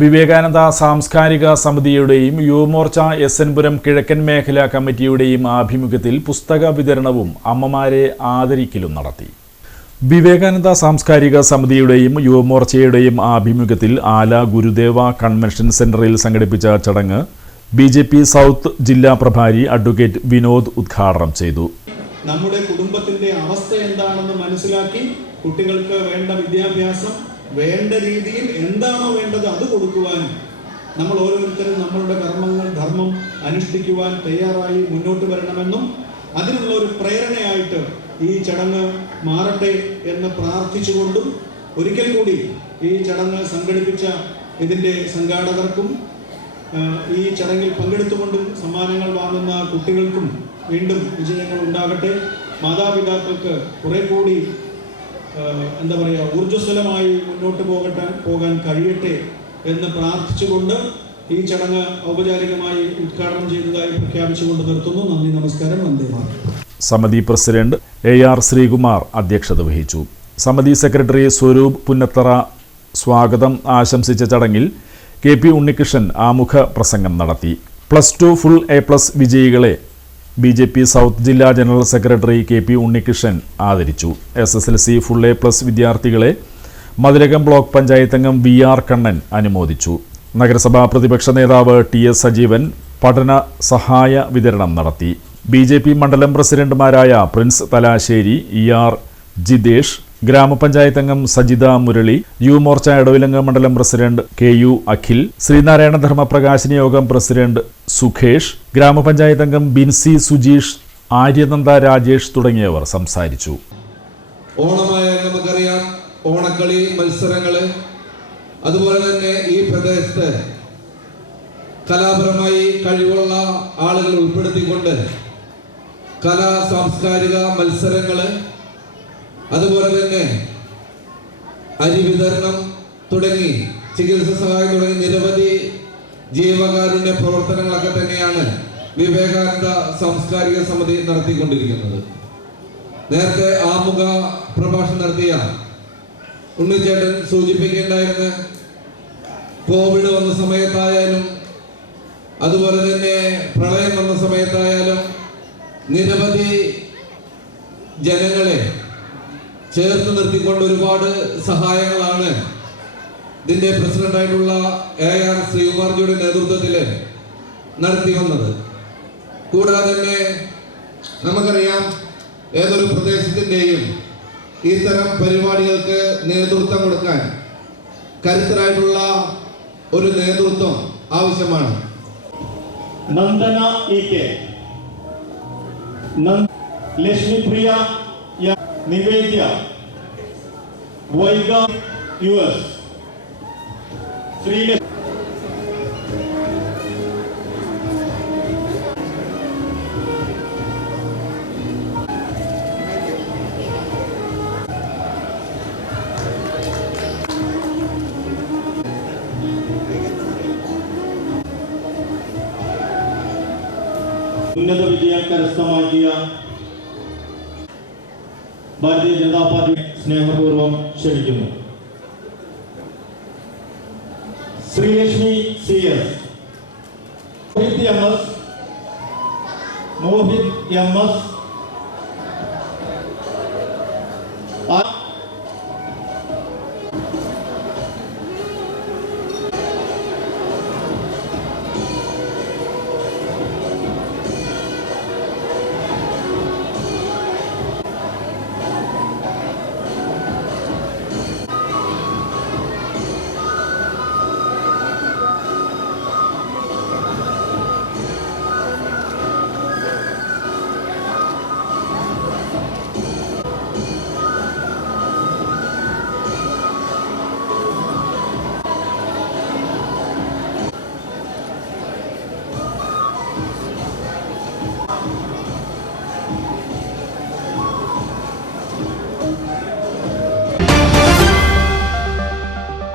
വിവേകാനന്ദ സാംസ്കാരിക സമിതിയുടെയും യുവമോർച്ച എസ്എൻപുരം കിഴക്കൻ മേഖലാ കമ്മിറ്റിയുടെയും ആഭിമുഖ്യത്തിൽ പുസ്തക വിതരണവും അമ്മമാരെ ആദരിക്കലും നടത്തി. വിവേകാനന്ദ സാംസ്കാരിക സമിതിയുടെയും യുവമോർച്ചയുടെയും ആഭിമുഖ്യത്തിൽ ആല ഗുരുദേവ കൺവെൻഷൻ സെന്ററിൽ സംഘടിപ്പിച്ച ചടങ്ങ് ബിജെപി സൗത്ത് ജില്ലാ പ്രഭാരി അഡ്വക്കേറ്റ് വിനോദ് ഉദ്ഘാടനം ചെയ്തു. നമ്മുടെ കുടുംബത്തിന്റെ അവസ്ഥ എന്താണെന്ന് മനസ്സിലാക്കി കുട്ടികൾക്ക് വേണ്ട വിദ്യാഭ്യാസം വേണ്ട രീതിയിൽ എന്താണോ വേണ്ടത് അത് കൊടുക്കുവാനും നമ്മൾ ഓരോരുത്തരും നമ്മളുടെ ധർമ്മം അനുഷ്ഠിക്കുവാൻ തയ്യാറായി മുന്നോട്ട് വരണമെന്നും അതിനുള്ള ഒരു പ്രേരണയായിട്ട് ഈ ചടങ്ങ് മാറട്ടെ എന്ന് പ്രാർത്ഥിച്ചുകൊണ്ടും ഒരിക്കൽ കൂടി ഈ ചടങ്ങ് സംഘടിപ്പിച്ച ഇതിൻ്റെ സംഘാടകർക്കും ഈ ചടങ്ങിൽ പങ്കെടുത്തുകൊണ്ടും സമ്മാനങ്ങൾ വാങ്ങുന്ന കുട്ടികൾക്കും വീണ്ടും വിജയങ്ങൾ ഉണ്ടാകട്ടെ. മാതാപിതാക്കൾക്ക് കുറെ കൂടി ഊർജ്ജസ്വലമായി മുന്നോട്ട് പോകാൻ കഴിയട്ടെ എന്ന് പ്രാർത്ഥിച്ചുകൊണ്ട് ഈ ചടങ്ങ് ഔപചാരികമായി ഉദ്ഘാടനം ചെയ്തതായി പ്രഖ്യാപിച്ചുകൊണ്ട് നിർത്തുന്നു. നന്ദി, നമസ്കാരം, വന്ദേ മാതരം. സമിതി പ്രസിഡന്റ് AR ശ്രീകുമാർ അധ്യക്ഷത വഹിച്ചു. സമിതി സെക്രട്ടറി സ്വരൂപ് പുന്നത്തറ സ്വാഗതം ആശംസിച്ച ചടങ്ങിൽ KP ഉണ്ണികൃഷ്ണൻ ആമുഖ പ്രസംഗം നടത്തി. +2 ഫുൾ A+ വിജയികളെ BJP സൗത്ത് ജില്ലാ ജനറൽ സെക്രട്ടറി KP ഉണ്ണികൃഷ്ണൻ ആദരിച്ചു. SSLC ഫുൾ A+ വിദ്യാർത്ഥികളെ മതിലകം ബ്ലോക്ക് പഞ്ചായത്ത് അംഗം VR കണ്ണൻ അനുമോദിച്ചു. നഗരസഭാ പ്രതിപക്ഷ നേതാവ് TS സജീവൻ പഠന സഹായ വിതരണം നടത്തി. BJP മണ്ഡലം പ്രസിഡന്റുമാരായ പ്രിൻസ് തലാശ്ശേരി, ER ജിതേഷ്, ഗ്രാമപഞ്ചായത്ത് അംഗം സജിത മുരളി, യുവമോർച്ച എടവിലങ്ങ് മണ്ഡലം പ്രസിഡന്റ് KU അഖിൽ, ശ്രീനാരായണ ധർമ്മപ്രകാശിനി യോഗം പ്രസിഡന്റ് സുഖേഷ്, ഗ്രാമപഞ്ചായത്ത് അംഗം ബിൻസി സുജീഷ്, ആര്യനന്ദ രാജേഷ് തുടങ്ങിയവർ സംസാരിച്ചു. ഓണമായ നമുക്കറിയാം, ഓണക്കളി മത്സരങ്ങള്, അതുപോലെ തന്നെ ഈ പ്രദേശത്ത് കലാപരമായി കഴിവുള്ള ആളുകൾ ഉൾപ്പെടുത്തിക്കൊണ്ട് കലാ സാംസ്കാരിക മത്സരങ്ങള്, അതുപോലെ തന്നെ അരി വിതരണം തുടങ്ങി ചികിത്സാ സഹായം തുടങ്ങി നിരവധി ജീവകാരുണ്യ പ്രവർത്തനങ്ങളൊക്കെ തന്നെയാണ് വിവേകാനന്ദ സാംസ്കാരിക സമിതി നടത്തിക്കൊണ്ടിരിക്കുന്നത്. നേരത്തെ ആമുഖ പ്രഭാഷണം നടത്തിയ ഉണ്ണിച്ചേട്ടൻ സൂചിപ്പിക്കേണ്ടായിരുന്ന കോവിഡ് വന്ന സമയത്തായാലും അതുപോലെ തന്നെ പ്രളയം വന്ന സമയത്തായാലും നിരവധി ജനങ്ങളെ ചേർത്ത് നിർത്തിക്കൊണ്ട് ഒരുപാട് സഹായങ്ങളാണ് ഇതിന്റെ പ്രസിഡന്റായിട്ടുള്ള AR ശ്രീകുമാർജിയുടെ നേതൃത്വത്തിൽ നടത്തി വന്നത്. കൂടാതെ തന്നെ നമുക്കറിയാം, ഏതൊരു പ്രദേശത്തിൻ്റെയും ഇത്തരം പരിപാടികൾക്ക് നേതൃത്വം കൊടുക്കാൻ കരുത്തരായിട്ടുള്ള ഒരു നേതൃത്വം ആവശ്യമാണ്. നന്ദന EK, ലക്ഷ്മിപ്രിയ നിവേദ്യ, വൈഗ US, ശ്രീലക്ഷ്മി, ഉന്നത വിജയം കരസ്ഥമാക്കിയ ഭാരതീയ ജനതാ പാർട്ടി സ്നേഹപൂർവ്വം ക്ഷണിക്കുന്നു. Sreelakshmi CS, Mohit MS,